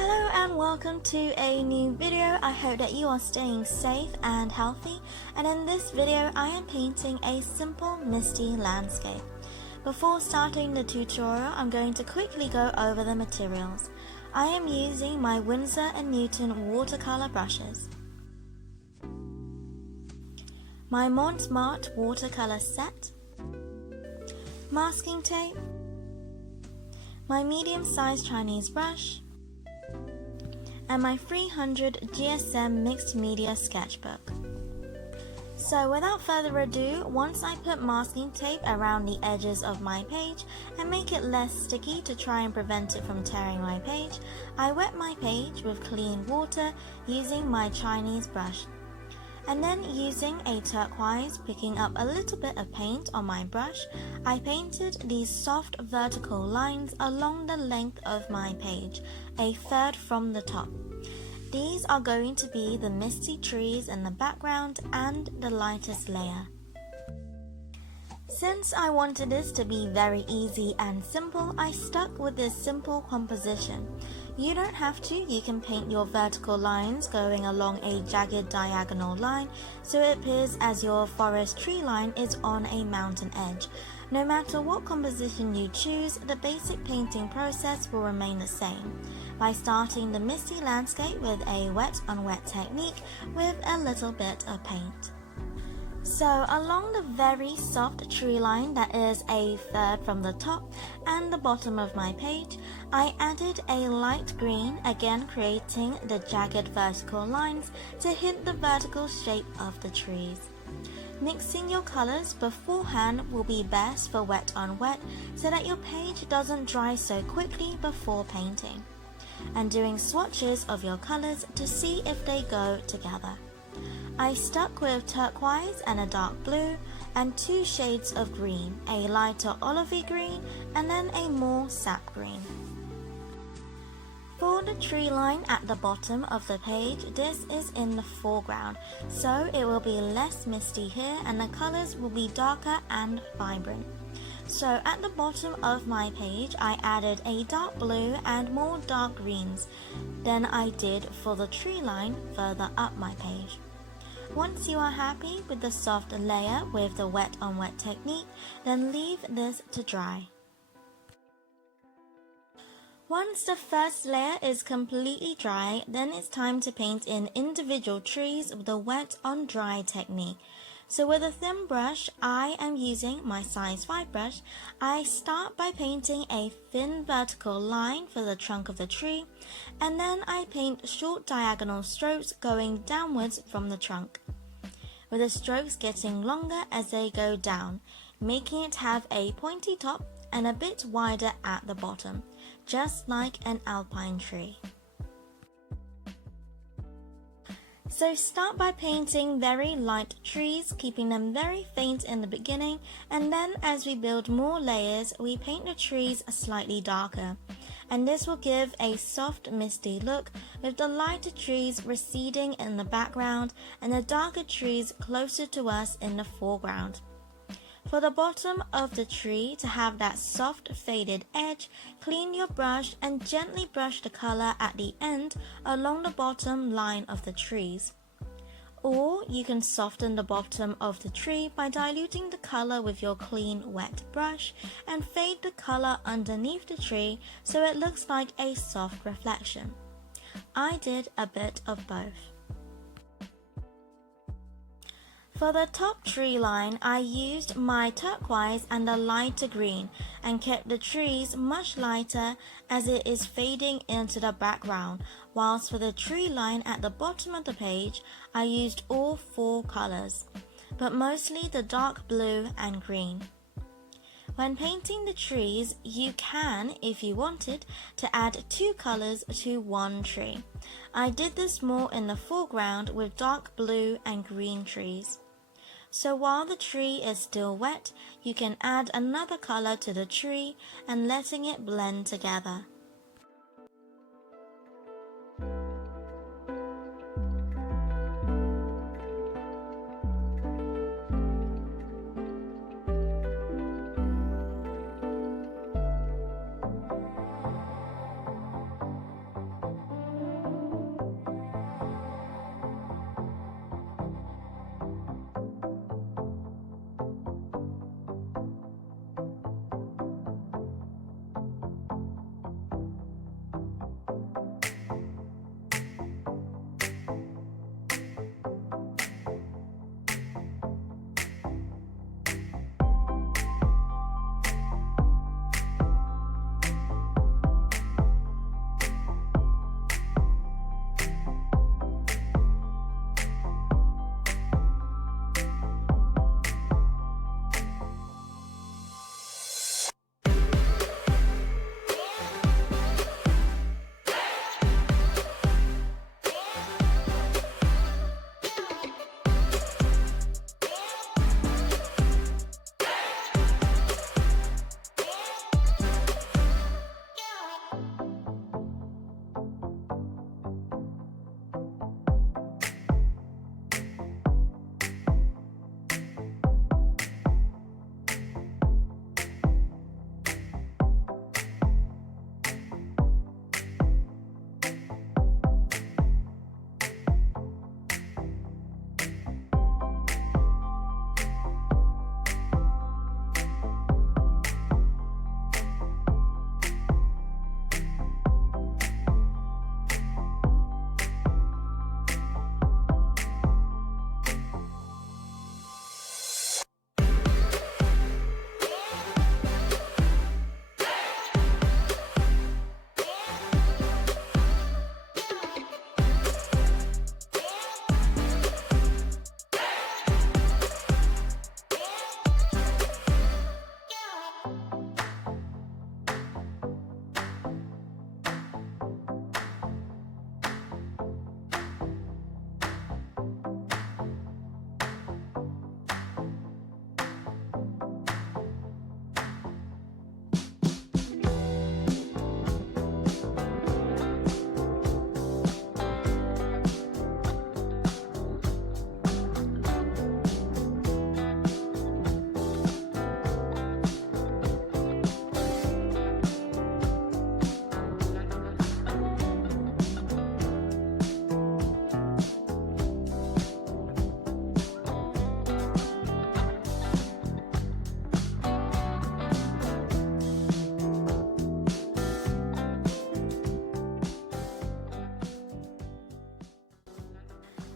Hello and welcome to a new video. I hope that you are staying safe and healthy, and in this video I am painting a simple misty landscape. Before starting the tutorial, I'm going to quickly go over the materials. I am using my Winsor & Newton watercolor brushes, my Montmartre watercolor set, masking tape, my medium-sized Chinese brush, and my 300 GSM mixed media sketchbook. So without further ado, once I put masking tape around the edges of my page and make it less sticky to try and prevent it from tearing my page, I wet my page with clean water using my Chinese brush. And then using a turquoise, picking up a little bit of paint on my brush, I painted these soft vertical lines along the length of my page, a third from the top. These are going to be the misty trees in the background and the lightest layer. Since I wanted this to be very easy and simple, I stuck with this simple composition. You don't have to, you can paint your vertical lines going along a jagged diagonal line so it appears as your forest tree line is on a mountain edge. No matter what composition you choose, the basic painting process will remain the same, by starting the misty landscape with a wet on wet technique with a little bit of paint. So along the very soft tree line that is a third from the top and the bottom of my page, I added a light green, again creating the jagged vertical lines to hint the vertical shape of the trees. Mixing your colors beforehand will be best for wet on wet so that your page doesn't dry so quickly before painting, and doing swatches of your colors to see if they go together. I stuck with turquoise and a dark blue and two shades of green, a lighter olivey green and then a more sap green. For the tree line at the bottom of the page, this is in the foreground, so it will be less misty here and the colors will be darker and vibrant. So at the bottom of my page, I added a dark blue and more dark greens than I did for the tree line further up my page. Once you are happy with the soft layer with the wet on wet technique, then leave this to dry. Once the first layer is completely dry, then it's time to paint in individual trees with the wet on dry technique. So with a thin brush, I am using my size 5 brush. I start by painting a thin vertical line for the trunk of the tree, and then I paint short diagonal strokes going downwards from the trunk, with the strokes getting longer as they go down, making it have a pointy top and a bit wider at the bottom, just like an alpine tree. So start by painting very light trees, keeping them very faint in the beginning, and then as we build more layers, we paint the trees slightly darker. And this will give a soft misty look with the lighter trees receding in the background and the darker trees closer to us in the foreground. For the bottom of the tree to have that soft faded edge, clean your brush and gently brush the color at the end along the bottom line of the trees. Or you can soften the bottom of the tree by diluting the color with your clean wet brush and fade the color underneath the tree so it looks like a soft reflection. I did a bit of both. For the top tree line, I used my turquoise and a lighter green and kept the trees much lighter as it is fading into the background, whilst for the tree line at the bottom of the page, I used all 4 colors, but mostly the dark blue and green. When painting the trees, you can, if you wanted, to add 2 colors to one tree. I did this more in the foreground with dark blue and green trees. So while the tree is still wet, you can add another color to the tree and letting it blend together.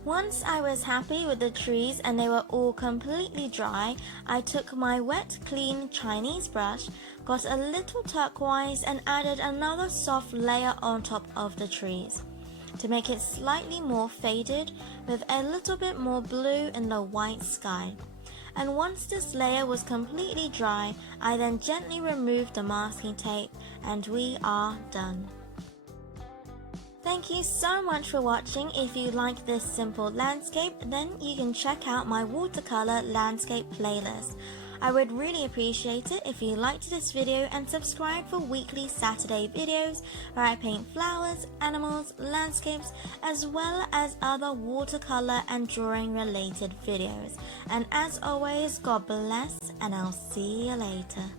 Once I was happy with the trees and they were all completely dry, I took my wet, clean Chinese brush, got a little turquoise and added another soft layer on top of the trees to make it slightly more faded with a little bit more blue in the white sky. And once this layer was completely dry, I then gently removed the masking tape and we are done. Thank you so much for watching. If you like this simple landscape, then you can check out my watercolor landscape playlist. I would really appreciate it if you liked this video and subscribe for weekly Saturday videos where I paint flowers, animals, landscapes, as well as other watercolor and drawing related videos. And as always, God bless and I'll see you later.